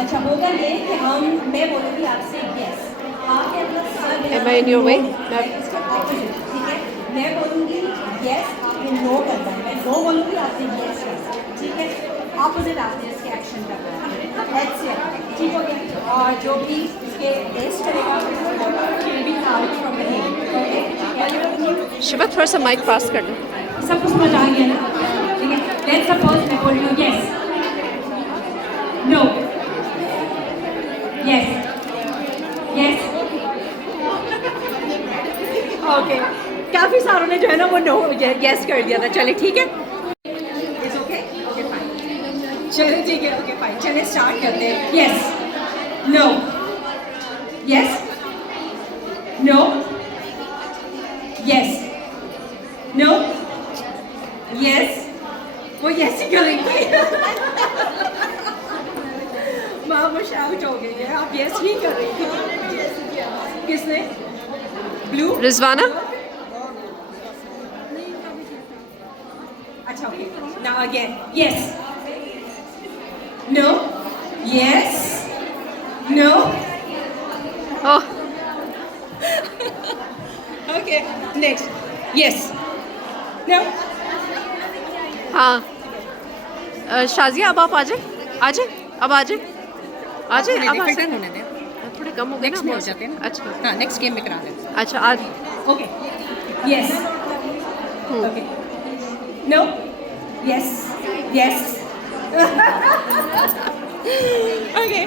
अच्छा होगा ये कि मैं बोलूँगी आपसे यस, आप क्या मतलब sir Am I in your way? इसके ऑपोजिट, ठीक है। मैं बोलूँगी यस, आपने नो करना है, मैं नो बोलूँगी आपने यस करना है, ठीक है। ऑपोजिट आपने इसके एक्शन करना है, ऐसे ठीक हो गया। और जो भी इसके टेस्ट करेगा will be out from the game, okay? Shiva थोड़ा सा माइक पास कर लो। सब कुछ समझ आ गया ना, ठीक है। लेट्स सपोज मैं बोल रही हूँ yes, no, yes, yes, okay. काफी सारों ने जो है ना वो नो यस कर दिया था। चले ठीक है, यस, ओके, ओके फाइन, चले ठीक है, ओके फाइन, चले स्टार्ट करते हैं। Yes, no, yes, no, yes, no, yes, वो यस ही करेंगे। मामुश आउट हो गई है, आप यस ही कर रही थी। किसने? ब्लू? रिजवाना अच्छा okay, now again yes, no, yes, no, oh okay next yes, no, हाँ शाजिया अब आप आ जाए, आ जाए, अब आ जाए, आ जाए, अब आ फिल्टर जाए। होने दें, थोड़े कम हो गए ना नेक्स्ट में हो बहुत। जाते हैं ना। अच्छा हाँ नेक्स्ट गेम में करा दें। अच्छा आज okay yes, okay, no, yes, yes, okay,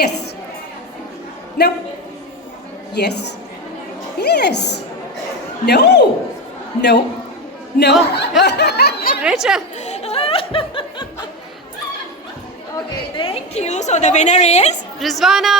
yes, no, yes, yes, no, no, no. Rachel Okay, thank you. So the winner is Rizwana